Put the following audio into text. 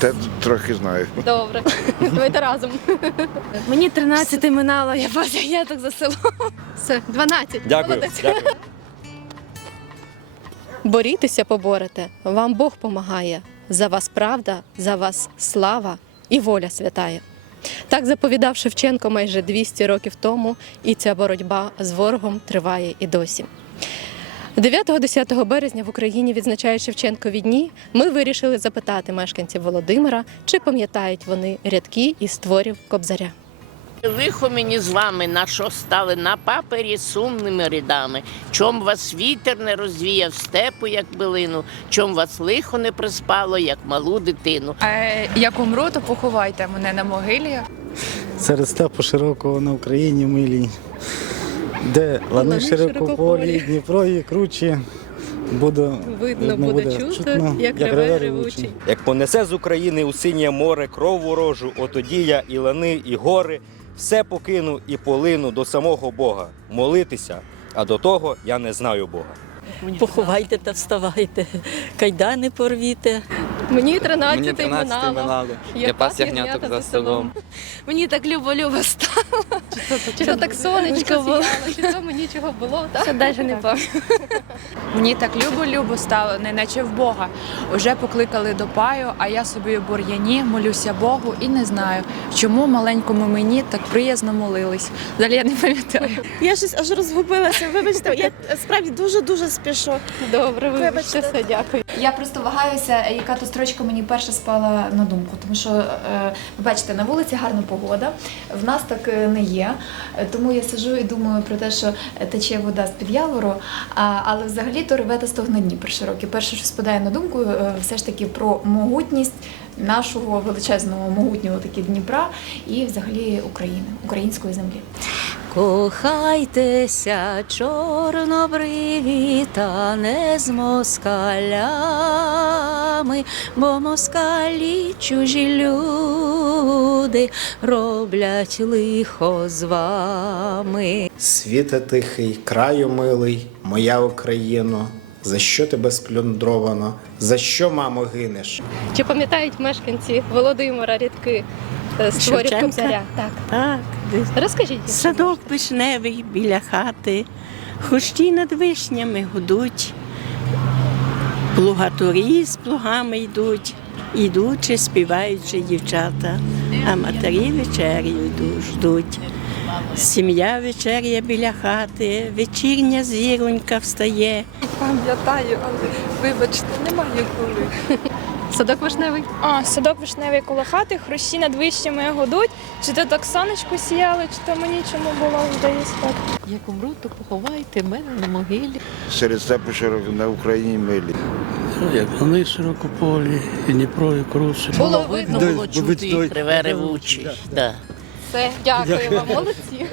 Те трохи знаю. Добре. Давайте разом. Мені 13 минало, я бачу, я так за село. Все, 12. Дякую. Молодець. Дякую. Борітеся, поборете. Вам Бог помагає. За вас правда, за вас слава і воля святає. Так заповідав Шевченко майже 200 років тому, і ця боротьба з ворогом триває і досі. 9-10 березня в Україні відзначають Шевченкові дні. Ми вирішили запитати мешканців Володимира, чи пам'ятають вони рядки із творів Кобзаря. Лихо мені з вами, на що стали на папері сумними рядами. Чом вас вітер не розвіяв степу, як билину, чом вас лихо не приспало, як малу дитину. Е, як умру, то поховайте мене на могилі. Серед степу широкого на Україні милій, де лани широкополі. Дніпро і кручі, буде, Видно буде чути, як реве ревучий. Як понесе з України у синє море кров ворожу, отоді я і лани, і гори, все покину і полину до самого Бога. Молитися, а до того я не знаю Бога. Поховайте та вставайте, кайдани порвіте. Мені 13 Мені 13 минало. Я пас ягняток за селом. Мені так любо-любо стало. Чи то так сонечко було. чи то мені чого було, так? Це навіть не пам'ятаю. Мені так любо-любо стало, неначе в Бога. Уже покликали до паю, а я собі у бур'яні молюся Богу і не знаю, чому маленькому мені так приязно молились. Далі я не пам'ятаю. Я щось аж розгубилася. Вибачте, я справді дуже дуже спішу. Добре, вибачте, Вибачте. все, дякую. Я просто вагаюся, яка то строчка мені перша спала на думку, тому що е, ви бачите, на вулиці гарна погода, в нас так е, не є. Е, Тому я сижу і думаю про те, що тече вода з під явору, але взагалі то реве та стогне Дніпр широкий. Перше, що спадає на думку, все ж таки про могутність нашого величезного могутнього таки Дніпра і взагалі України, української землі. Кохайтеся, чорнобриві, та не з москалями, бо москалі чужі люди роблять лихо з вами. Світе тихий, краю милий, моя Україно, за що тебе сплюндровано? За що, мамо, гинеш? Чи пам'ятають мешканці Володимира рядки е, з творів Шевченка? Кобзаря? Так. Так, Розкажіть. садок вишневий біля хати, хущі над вишнями гудуть, плугаторі з плугами йдуть, ідучи, співаючи дівчата, а матері вечерю йдуть, ждуть. Сім'я вечеря біля хати, вечірня зіронька встає. Пам'ятаю, але вибачте, немає коли. Садок вишневий. А, садок вишневий коло хати, хрущі над вищими гудуть. Чи то так сонечко сіяло, чи то мені чому було здається так. Як умру, то поховайте мене на могилі. Серед степу широкого на Україні милі. Як лани широкополі, і Дніпро і кручі. Було видно. Було чути, реве ревучий. Да. Все, дякую вам, молодці.